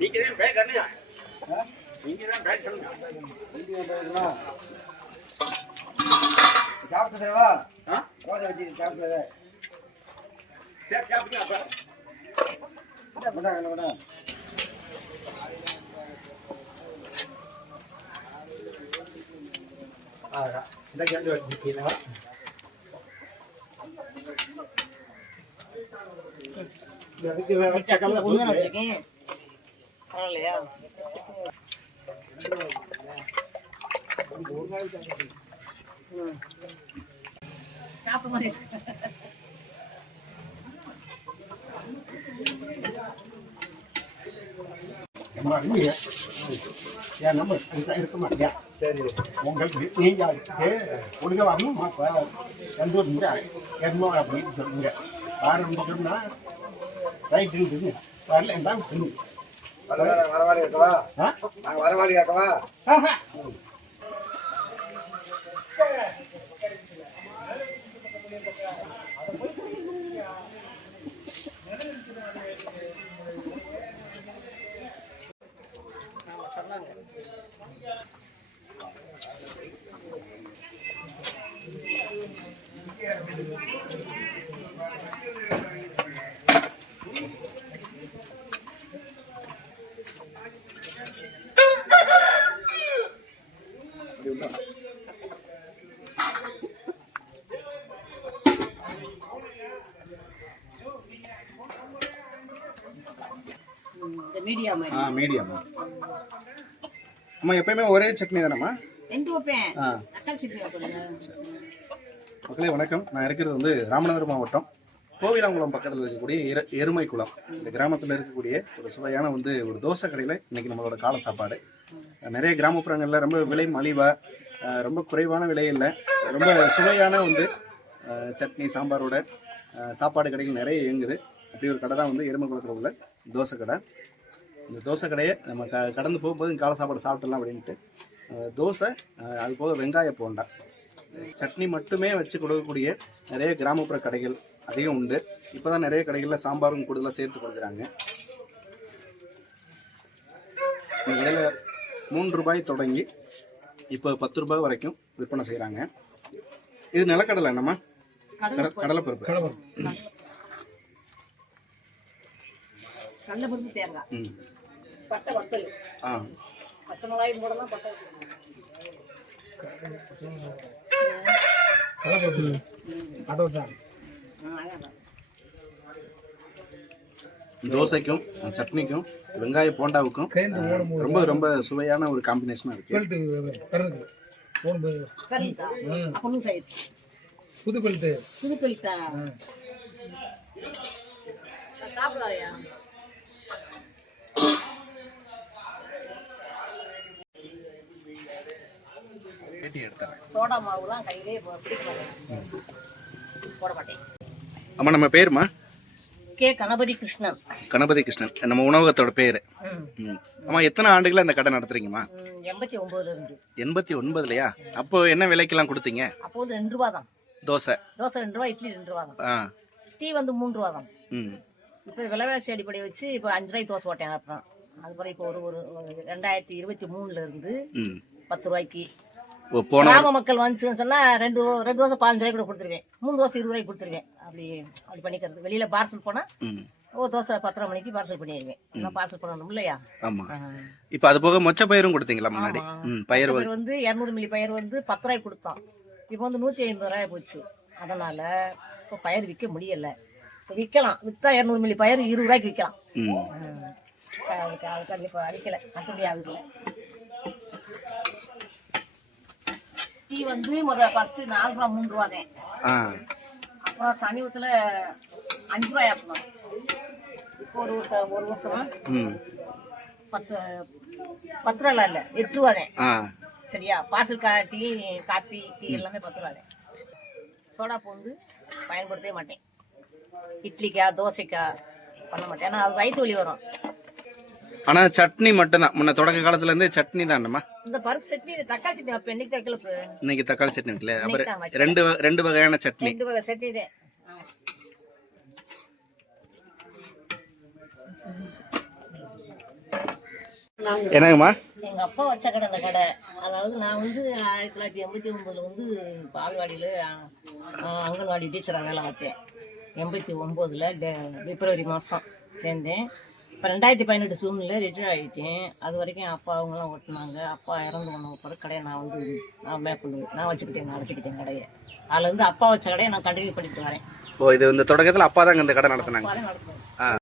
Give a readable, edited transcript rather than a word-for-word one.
நீங்க தான் பே கண்ணுங்க நீங்க தான் பே கண்ணுங்க நீங்க பேருமா சாப்பிட்டதேவா ரோஜா வச்சு சாப்பிட்டதே சாப்பிடுங்க அப்ப போடா இந்த கேண்டு வச்சிட்டீங்களா அதுக்கு சக்கல ஒண்ணு வச்சிருக்கேன் பரவாயில்லையா சாப்பிட மாதிரி என் நம்பர் இருக்க மாட்டியா சரி உங்களுக்கு நீங்கள் கொடுக்க வரணும் எந்த ஒரு முறை என்னமோ அப்படின்னு சொல்லுங்க ஆரம்பிச்சோம்னா ரைட்டுன்னு வரல இருந்தாலும் சொல்லுங்க வரவாடி இருக்கவா நாங்கள் வரவாடி இருக்கவா சொன்னாங்க மீடியம் மீடியம் அம்மா எப்பயுமே ஒரே சட்னி தானம்மா ரெண்டு வைப்பேன் தக்காளி சட்னி வைப்பேன் மக்களே வணக்கம் நான் இருக்கிறது வந்து ராமநாதபுரம் மாவட்டம் கோவிலாங்குளம் பக்கத்தில் இருக்கக்கூடிய எருமை குளம் இந்த கிராமத்தில் இருக்கக்கூடிய ஒரு சுவையான வந்து ஒரு தோசை கடையில் இன்றைக்கி நம்மளோட காலை சாப்பாடு நிறைய கிராமப்புறங்களில் ரொம்ப விலை மலிவாக ரொம்ப குறைவான விலையில் ரொம்ப சுவையான வந்து சட்னி சாம்பாரோட சாப்பாடு கடைகள் நிறைய இயங்குது அப்படி ஒரு கடை தான் வந்து எருமை குளத்தில் உள்ள தோசை கடை இந்த தோசை கடையை நம்ம கடந்து போகும்போது காலை சாப்பாடு சாப்பிட்றலாம் அப்படின்ட்டு தோசை அது போக வெங்காய போண்டா சட்னி மட்டுமே வச்சு கொடுக்கக்கூடிய நிறைய கிராமப்புற கடைகள் அதிகம் உண்டு. இப்போ தான் நிறைய கடைகளில் சாம்பாரும் கூடுதலாக சேர்த்து கொடுக்குறாங்க. இந்த கடையில் 3 ரூபாய் தொடங்கி இப்போ 10 ரூபாய் வரைக்கும் விற்பனை செய்கிறாங்க. இது நிலக்கடலை என்னம்மா? கடலைப்பருப்பு. கடலைப்பருப்பு தேங்காய் பட்டை வத்தல் பச்சை மிளகாய் போடலாம் பட்டை தோசைக்கும் சட்னிக்கும் வெங்காய போண்டாவுக்கும் ரொம்ப ரொம்ப சுவையான ஒரு காம்பினேஷனா இருக்கு. சோடா மாவுலாம் கையிலே போட மாட்டேன். அம்மா நம்ம பேருமா? கே கணபதி கிருஷ்ணன். கணபதி கிருஷ்ணன் நம்ம உணவகத்தோட பேரு. அம்மா எத்தனை ஆண்டுகளா இந்த கடை நடத்துறீங்கம்மா? 89ல இருந்து. 89லயா? அப்போ என்ன விலைக்கெல்லாம் கொடுத்தீங்க? அப்போ வந்து 2 ரூபாய் தான் தோசை. 2 ரூபாய், இட்லி 2 ரூபாய் தான். டீ வந்து 3 ரூபாய் தான். இப்போ விலைவாசி அடிப்படை வச்சு இப்போ 5 ரூபாய்க்கு தோசை போட்டேன். அப்புறம் அதுக்கப்புறம் இப்போ ஒரு 2023ல இருந்து 10 ரூபாய்க்கு. கிராம மக்கள் வந்துச்சுன்னு சொன்னா 2 தோசை 15 ரூபாய்க்கு கூட கொடுத்துருவேன். 3 தோசை 20 ரூபாய்க்கு கொடுத்துருவேன். அப்படி பண்ணிக்கிறது. வெளியில பார்சல் போனா ஒரு தோசை 10:30 மணிக்கு பார்சல் பண்ணிடுவேன். நான் பார்சல் பண்ணணும் இல்லையா? ஆமா. இப்போ அது போக மொச்ச பயிரும் கொடுத்தீங்களா முன்னாடி? பயிர் வந்து 200 மில்லி பயிர் வந்து 10 ரூபாய்க்கு கொடுத்தோம். இப்போ வந்து 150 ரூபாய் போச்சு. அதனால இப்போ பயிர் விற்க முடியல. விற்கலாம், விற்றா 200 மில்லி பயிர் 20 ரூபாய்க்கு விற்கலாம். அதுக்கு இப்போ அடிக்கலை, கட்டுப்படி ஆகுது. டீ வந்து ஃபர்ஸ்ட் 4 ரூபா 3 ரூபா தான். அப்புறம் சமீபத்தில் 5 ரூபாய் ஆக்கணும். இப்போ ஒரு வருஷமா 10 ரூபா இல்லை 8 ரூபா தான். சரியா? பார்சல் டீ, காப்பி, டீ எல்லாமே 10 ரூபா தான். சோடா வந்து பயன்படுத்தவே மாட்டேன். இட்லிக்கா தோசைக்கா பண்ண மாட்டேன். ஏன்னா அது வயிற்று வலி வரும். ஆனா சட்னி மட்டும் தான். முன்ன தொடக்க காலத்துல இருந்தே சட்னி தான்மா. இந்த பருப்பு சட்னி, தக்காளி சட்னி அப்ப இன்னைக்கு வைக்கல. இன்னைக்கு தக்காளி சட்னி வைக்கல. அப்புறம் ரெண்டு வகையான சட்னி. 2 வகை சட்னி தான். என்னங்கம்மா? எங்கள் அப்பா வச்ச கடை அந்த கடை. அதாவது நான் வந்து 1989 வந்து பால்வாடியில் அங்கன்வாடி டீச்சராக வேலை பார்த்தேன். 89 பிப்ரவரி மாதம் சேர்ந்தேன். இப்போ 2018 சூழ்நிலை ரிட்டையர் ஆகிட்டேன். அது வரைக்கும் அப்பா அவங்களாம் ஓட்டினாங்க. அப்பா இறந்து போன பிறகு கடையை நான் மேற்கொண்டு நான் வச்சுக்கிட்டேன், நடத்திக்கிட்டேன் கடையை. அதில் வந்து அப்பா வச்ச கடையை நான் கண்டினியூ பண்ணிட்டு வரேன். ஓ, இது இந்த தொடக்கத்தில் அப்பா தான் இந்த கடை நடத்தினாங்க. அப்பா தான் நடத்துவேன்.